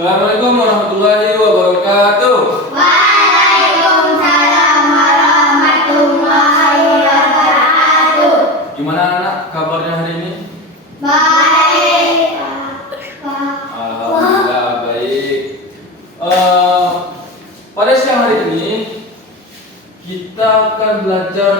Assalamualaikum warahmatullahi wabarakatuh. Waalaikumsalam warahmatullahi wabarakatuh. Gimana anak kabarnya hari ini? Baik. Alhamdulillah baik. Pada siang hari ini kita akan belajar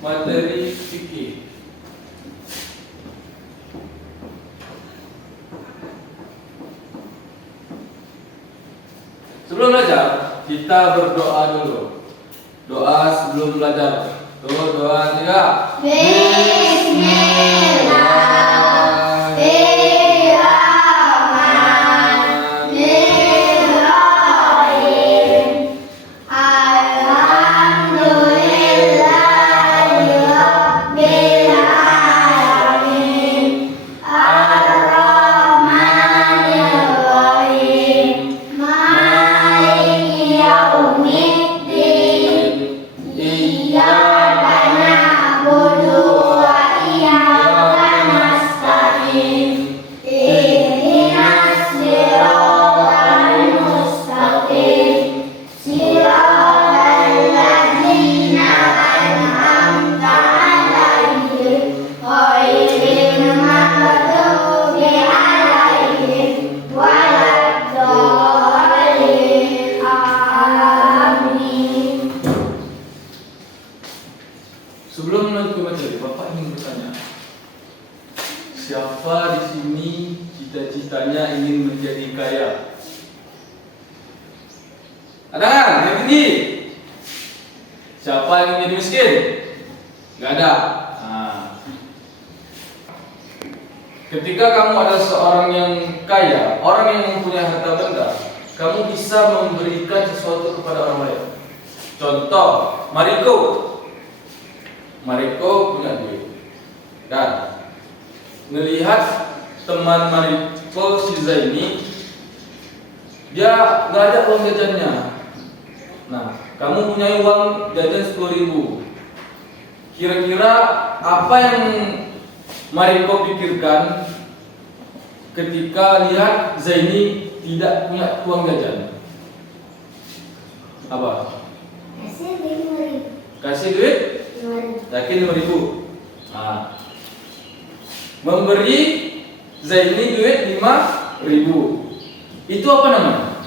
materi fikih. Sebelum belajar, kita berdoa dulu. Doa sebelum belajar. Doa 3. Bismillahirrahmanirrahim. Alhamdulillahirabbil alamin. Ar-Rahmanir-Rahim. Maliki yaumiddin. Iyyaka na'budu wa iyyaka nasta'in. Ihdinas siratal mustaqim. Siratal ladzina an'amta 'alaihim ghairil maghdubi 'alaihim waladdallin. Amin. Sebelum melanjutkan materi, Bapak ingin bertanya, siapa di sini cita-citanya ingin menjadi kaya? Ada kan? Yang tinggi. Siapa yang ingin jadi miskin? Gak ada. Nah. Ketika kamu adalah seorang yang kaya, orang yang mempunyai harta benda, kamu bisa memberikan sesuatu kepada orang lain. Contoh, Mariko punya duit dan melihat teman Mariko si Zaini, dia nggak ada uang jajannya. Nah, kamu punya uang jajan 10.000. Kira-kira apa yang Mariko pikirkan ketika lihat Zaini tidak punya uang jajan? Apa? Kasih duit? Yakin 5.000. Nah, memberi Zaini duit 5.000. Itu apa namanya?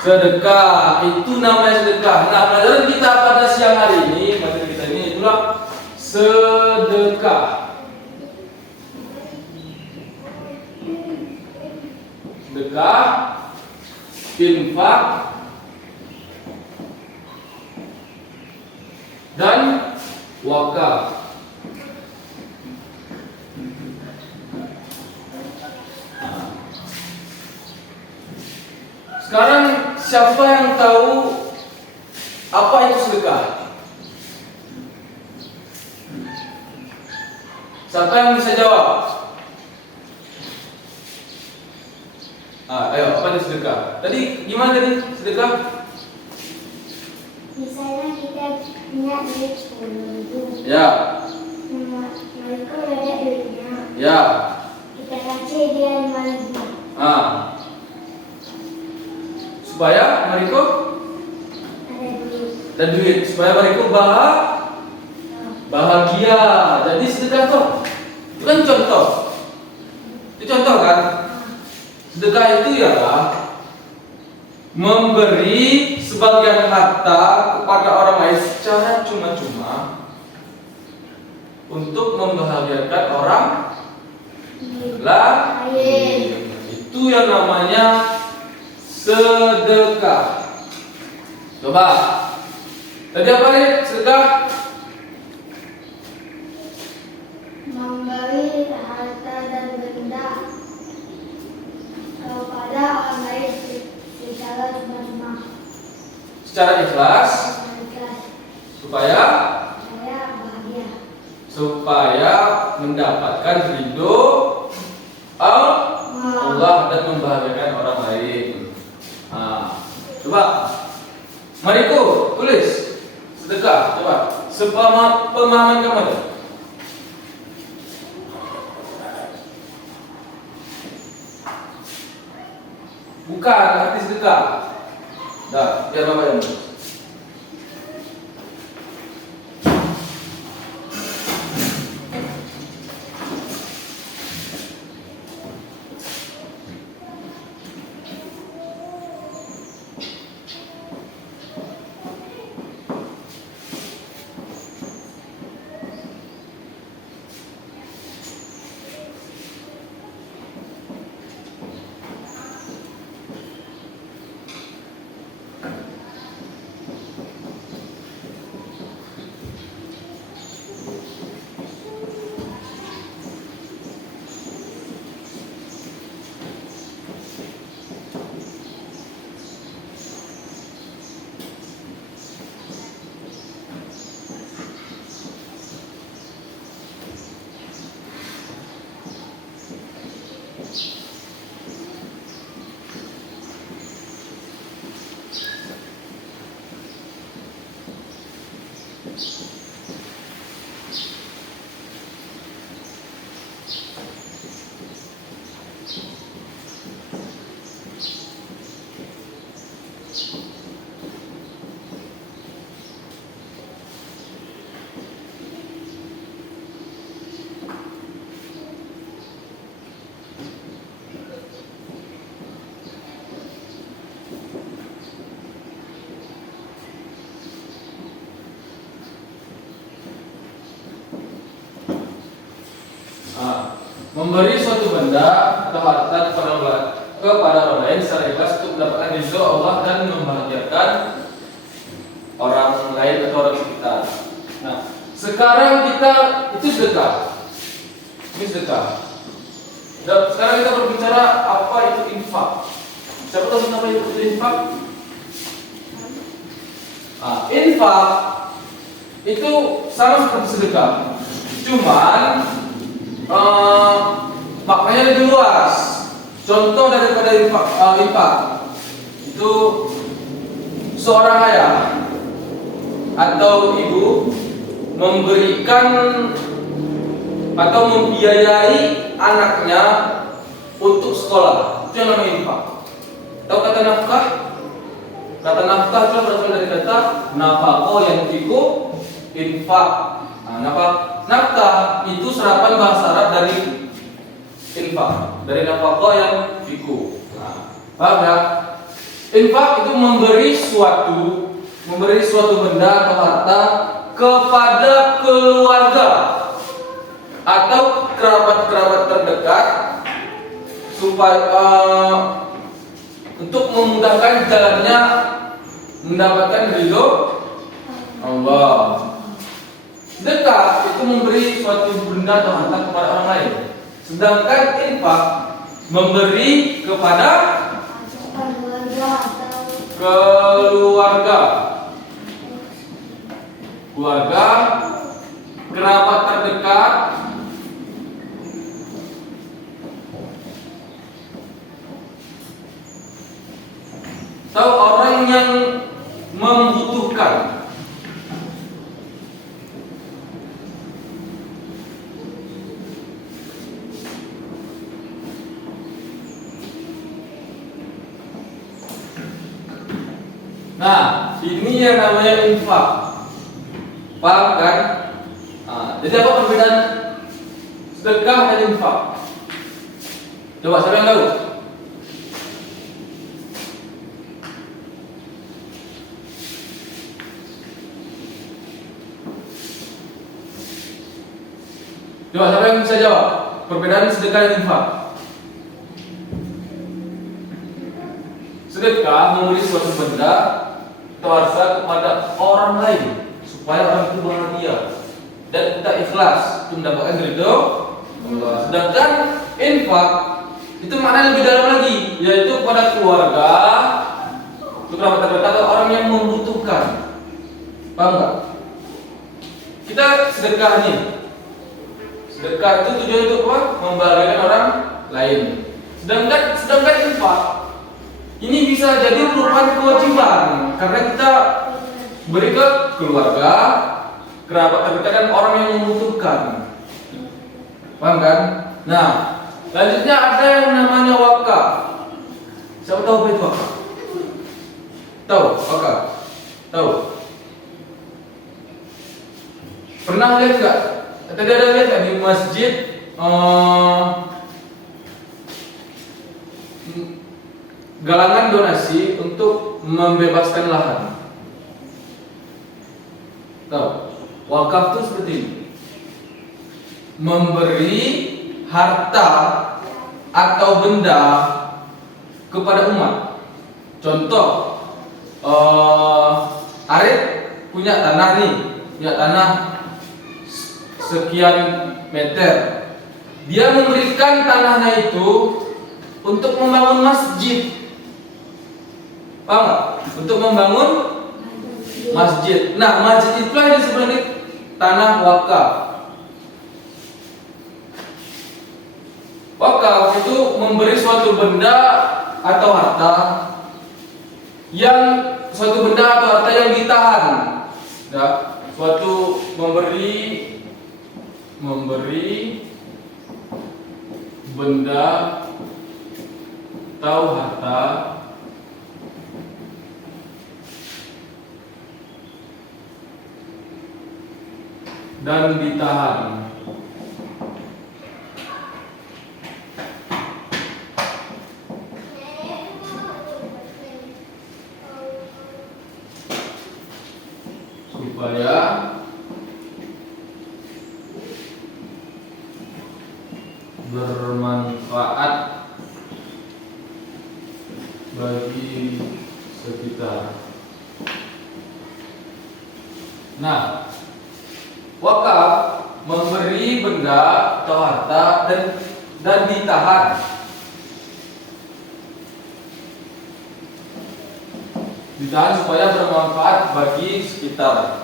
Sedekah. Itu namanya sedekah. Nah, pelajaran kita pada siang hari ini, materi kita ini itulah sedekah. Sedekah, infak, dan wakaf. Sekarang siapa yang tahu apa itu sedekah? Siapa yang bisa jawab? Ayo, apa itu sedekah? Tadi gimana tadi sedekah? Misalnya kita punya duit 10.000. Ya. Mereka udah ada duitnya. Ya. Kita kasih dia 5.000. Supaya Mariko Ada duit. duit, supaya Mariko bahagia. Jadi sedekah toh. Itu kan contoh. Itu contoh kan? Sedekah itu ya memberi sebagian harta kepada orang lain secara cuma-cuma untuk membahagiakan orang lain. Itu yang namanya sedekah. Coba. Tadi apa nih sedekah? Memberi harta dan benda kepada orang lain secara cuma-cuma. Secara ikhlas supaya bahagia. supaya mendapatkan ridho Allah dan membahagiakan orang lain. Nah, coba Mariko tulis sedekah. Coba pemahaman kamu. Bukan, arti sedekah. Nah, biar Bapak yang memberi suatu benda atau harta kepada orang lain secara ikhlas untuk mendapatkan ridho Allah dan membahagiakan orang lain atau orang sekitar. Nah, sekarang kita itu sedekah. Ini sedekah. Dan sekarang kita berbicara apa itu infak. Siapa tahu apa itu infak? Infak itu sama seperti sedekah. Cuman maknanya lebih luas. Contoh daripada infak itu seorang ayah atau ibu memberikan atau membiayai anaknya untuk sekolah. Itu yang namanya infak. Tahu kata nafkah? Kata nafkah itu berasal dari kata nafaqah yang fiku infak. Nafkah itu serapan bahasa Arab dari infak, dari nafaqah yang fiku. Paham ya? Infak itu memberi suatu benda atau harta kepada keluarga atau kerabat-kerabat terdekat supaya untuk memudahkan jalannya mendapatkan ridho Allah. Sedekah itu memberi suatu benda atau harta kepada orang lain. Sedangkan infak memberi kepada keluarga, kerabat terdekat, atau orang yang membutuhkan. Nah, ini yang namanya infak. Paham kan? Jadi apa perbedaan sedekah dan infak? Coba siapa yang tahu? Coba siapa yang bisa jawab? Perbedaan sedekah dan infak. Sedekah memberi suatu benda atau harta kepada orang lain supaya orang itu bahagia dan kita ikhlas untuk mendapatkan ridho Allah. Sedangkan infak itu maknanya lebih dalam lagi, yaitu kepada keluarga, kerabat terdekat atau orang yang membutuhkan. Paham nggak? Kita sedekah nih. Sedekah itu tujuannya untuk apa? Membahagiakan orang lain. Sedangkan infak ini bisa jadi merupakan kewajiban karena kita beri ke keluarga, kerabat terdekat dan orang yang membutuhkan. Paham kan? Nah, selanjutnya ada yang namanya wakaf. Siapa tahu apa itu wakaf? Tahu wakaf? Tahu? Pernah lihat nggak? Tadi ada lihat nggak di masjid galangan donasi untuk membebaskan lahan? Tahu? Wakaf itu seperti ini. Memberi harta atau benda kepada umat. Contoh, Arif punya tanah nih, punya tanah sekian meter. Dia memberikan tanahnya itu untuk membangun masjid. Paham nggak? Untuk membangun masjid. Nah, masjid itulah yang disebut ini tanah wakaf. Wakaf itu memberi suatu benda atau harta yang ditahan. Ya, suatu memberi benda atau harta dan ditahan. Supaya bermanfaat bagi sekitar. Nah, wakaf memberi benda atau harta dan ditahan. Ditahan supaya bermanfaat bagi sekitar.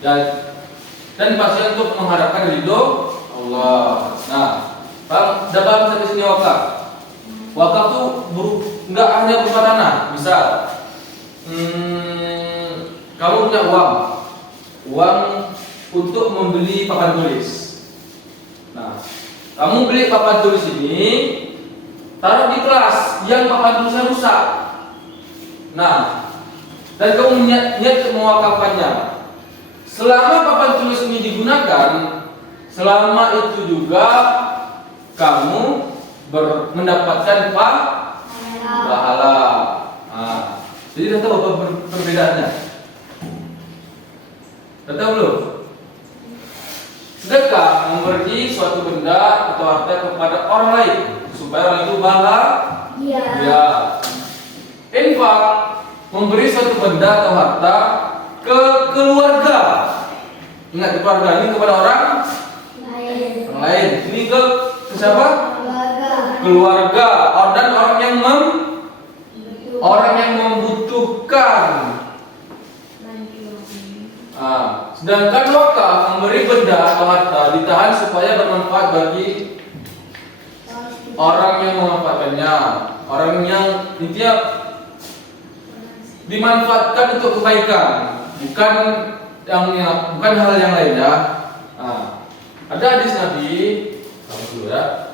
Dan pasti untuk mengharapkan ridho Allah. Nah, udah paham sampai sini wakaf? Wakaf tuh nggak hanya berupa tanah. Misal, kamu punya uang untuk membeli papan tulis. Nah, kamu beli papan tulis ini, taruh di kelas yang papan tulisnya rusak. Nah, dan kamu niat mewakafkannya. Selama papan tulis ini digunakan, selama itu juga kamu mendapatkan pahala. Nah, jadi sudah tahu apa perbedaannya? Sudah tahu belum? Sedekah memberi suatu benda atau harta kepada orang lain supaya orang itu bahagia. Ya. Infak memberi suatu benda atau harta ke keluarga. Ingat, keluarga ini kepada orang lain. Ini ke siapa? Keluarga. Dan orang yang membutuhkan. Sedangkan wakaf memberi benda atau harta ditahan supaya bermanfaat bagi orang yang memanfaatkannya. Orang yang intinya dimanfaatkan untuk kebaikan, bukan hal yang lain ya. Nah, ada hadis Nabi, kamu dulu ya.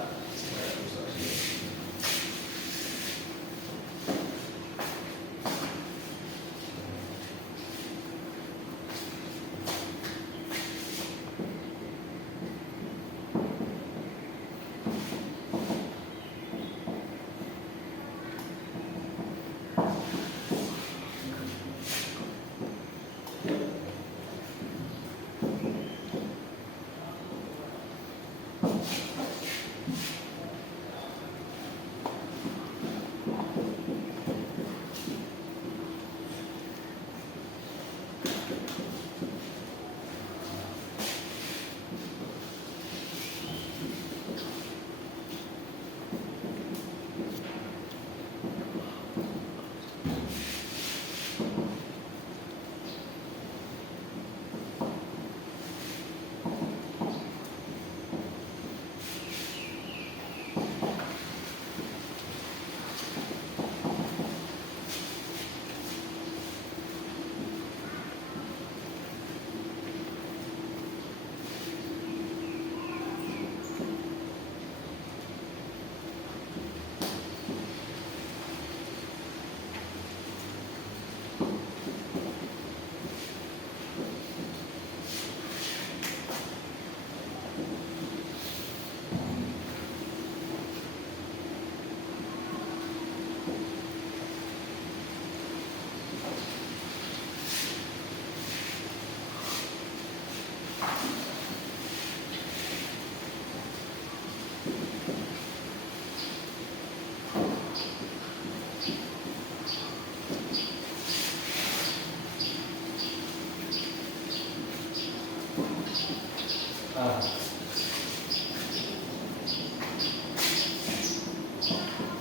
Nah.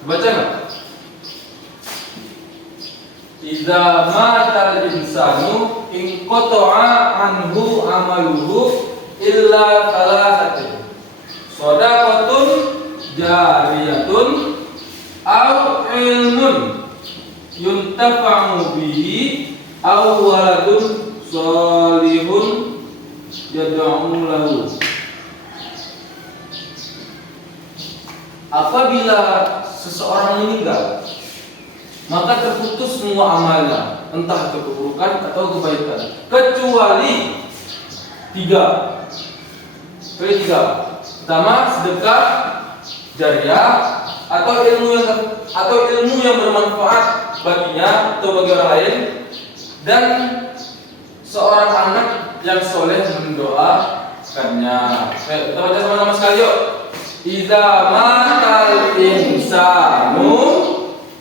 Baca nggak? Idza matal insanu in qata'a anhu amaluhu illa thalathatin. Shadaqatun jariyatun aw ilmun yuntafa'u bihi aw waladun shalihun yad'u lahu. Apabila seseorang meninggal, maka terputus semua amalnya, entah itu keburukan atau kebaikan, kecuali tiga. Pertama, sedekah jariah atau ilmu yang bermanfaat baginya atau bagi orang lain, dan seorang anak yang soleh mendoakannya. Kita baca sama-sama sekali yuk. Idza matal insanu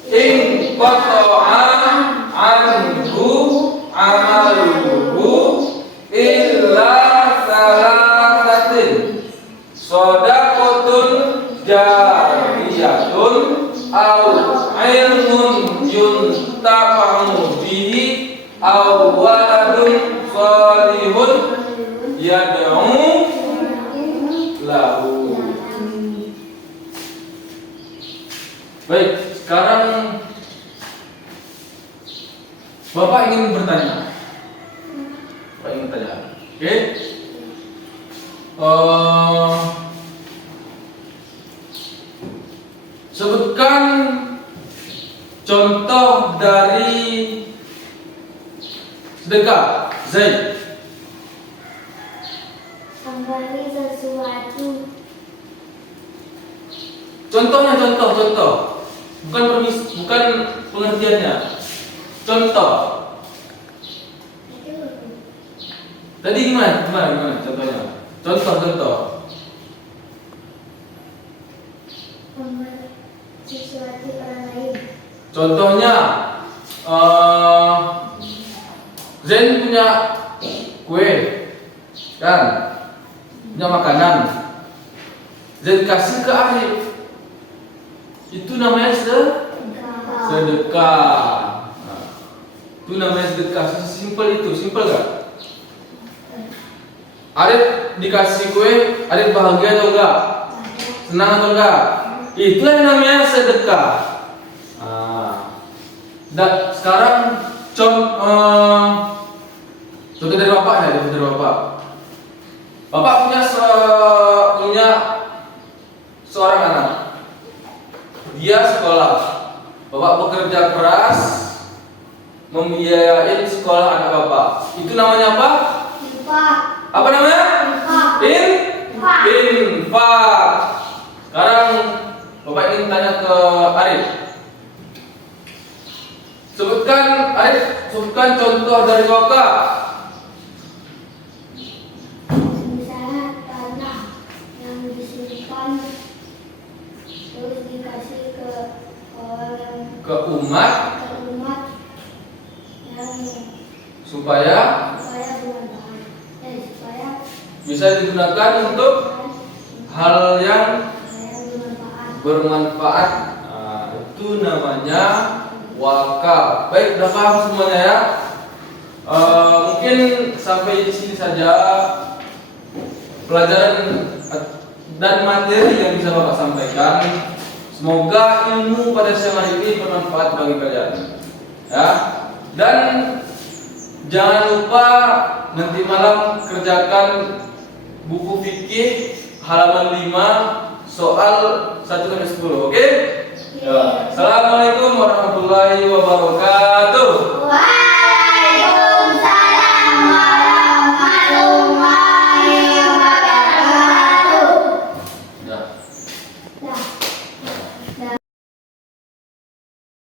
in qata'a anhu amaluhu illa salasatin. Shadaqatun jariyatun aw ilmun yuntafa'u bihi aw waladun shalihun yad'u lahu. Baik, sekarang Bapak ingin bertanya. Oke? Sebutkan contoh dari sedekah. Zaid. Memberi sesuatu. Contohnya, contoh. Bukan pengertiannya. Contoh. Tadi gimana contohnya? Contoh. Memberi sesuatu orang lain. Contohnya, Zain punya kue, kan? Punya makanan. Zain kasih ke Arif. Itu namanya sedekah. Nah, itu namanya sedekah. Simpel gak? Arif dikasih kue, Arif bahagia atau enggak? Senang atau enggak? Itulah yang namanya sedekah. Dan sekarang contoh dari Bapak. Bapak punya seorang anak. Dia sekolah. Bapak bekerja keras membiayai sekolah anak Bapak. Itu namanya apa? Infak. Apa namanya? Infak. Sekarang Bapak ingin tanya ke Arif. Sebutkan contoh dari Bapak. Misalnya tanah yang disimpan terus dikasih ke orang yang Ke umat yang supaya bermanfaat. Supaya bisa digunakan untuk hal yang bermanfaat. Nah, itu namanya wakaf. Baik, udah paham semuanya ya? Mungkin sampai di sini saja pelajaran dan materi yang bisa Bapak sampaikan. Semoga ilmu pada siang hari ini bermanfaat bagi kalian. Ya. Dan jangan lupa nanti malam kerjakan buku fikih halaman 5 soal 1-10, oke? Ya. Assalamualaikum warahmatullahi wabarakatuh.